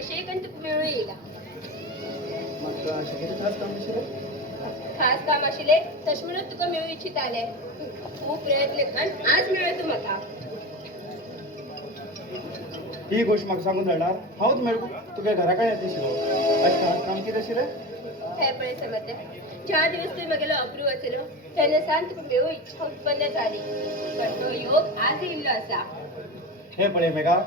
कसे कारण तुका मिळून येईल म्हाका अशें कितें खास काम आशिल्लें? खास काम आशिल्ले तशें म्हणून तुका मेळूं इच्छिताले खूब प्रयत्न करून आज मेळ्ळो तूं म्हाका ही गोष्ट म्हाका सांगून जाणार हांवच मेळूं तुगे घरा कडेन येतशिलो अशें खास काम कितें आशिल्लें? हे पळय समजले ज्या दिवस तुवें म्हगेलो अप्रूव आसलो तेन्ना सावन तुका मेळूं इच्छा उत्पन्न जाली पण तो योग आज येयल्लो आसा हे पळय मेघा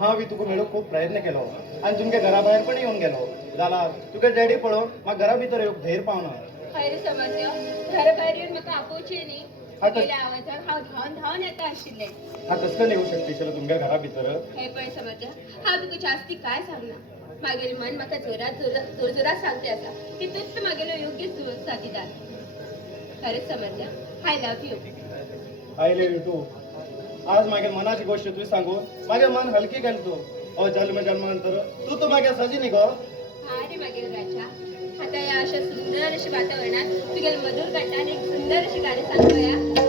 हांव तुका मेळूंक खूब प्रयत्न केलो आनी तुमगे घरा भायर पण येवन गेलो जाल्यार तुगे डॅडी पळोवन म्हाका घरा भितर येवंक धैर्य पावना खैर समजलो घरा भायर येवन म्हाका आपोवचें न्ही आता- तुगेल्या आवाजाक हांव धांवन धांवन येता आशिल्लें हांव कसं करून येवंक शकतशिलो तुमगे घरा भितर? हे पळय समजले हांव तुका जास्ती काय सांगना मागेल मन म्हाका जोरात सांगते आसा की तूच मागेलो योग्य साथीदार खरेंच समजलं I love you I love you too आज मागे मनाची गोष्ट तुवें सांगून मागे मन हलकी केलें तूं हो जन्म जन्मांतर तूं मागे सजी न्ही गो हा रे मागेल राजा आता या अशा सुंदर अशा वातावरणात तुगेल मधुर कंठान एक सुंदर अशी गाणी सांगूया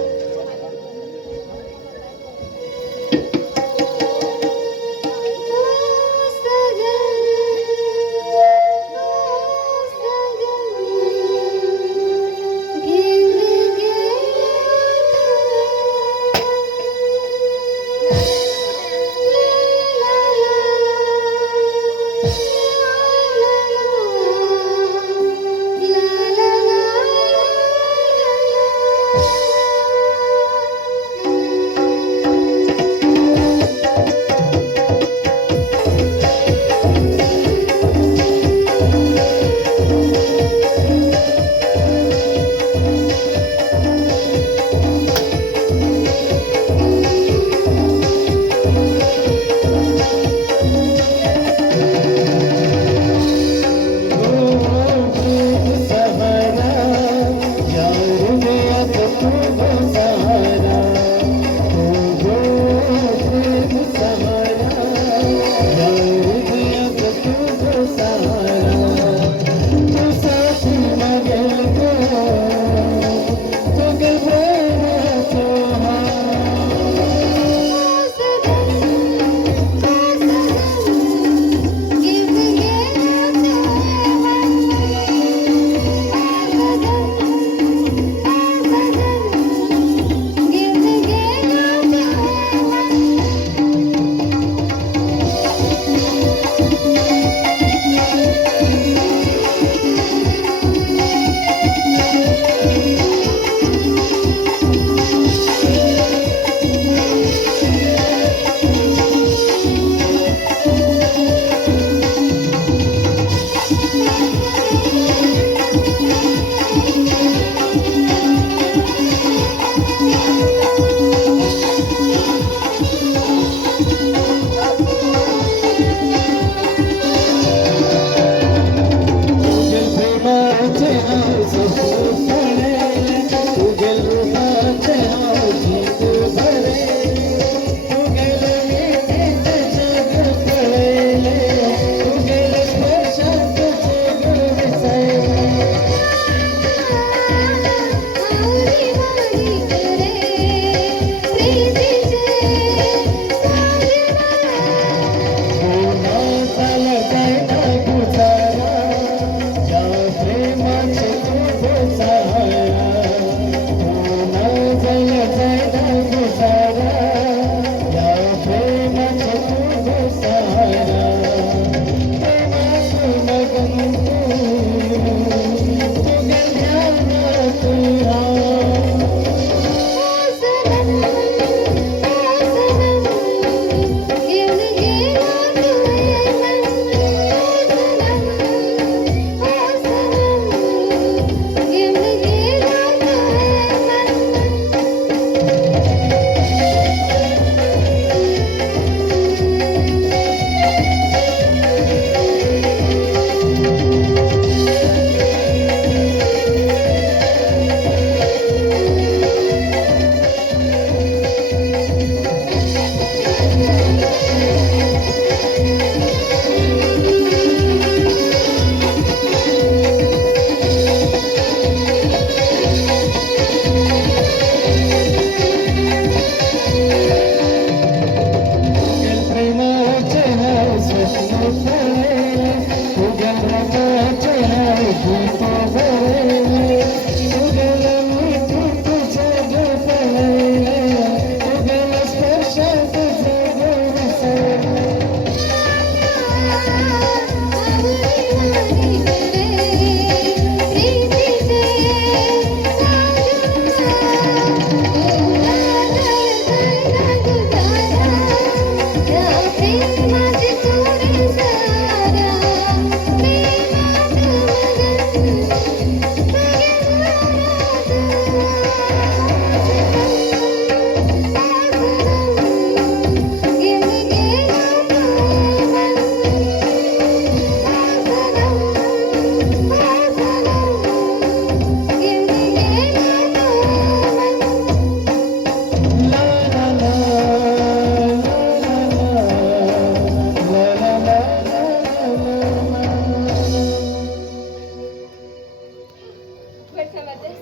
समजते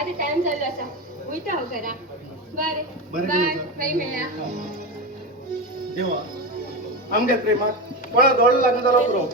आधी टाइम झालो असा उयता हो करा बरे बरे बाय दिवस. बाई मिळ्या देवा आमच्या प्रेमात पळा दौड लागून जालो पुरो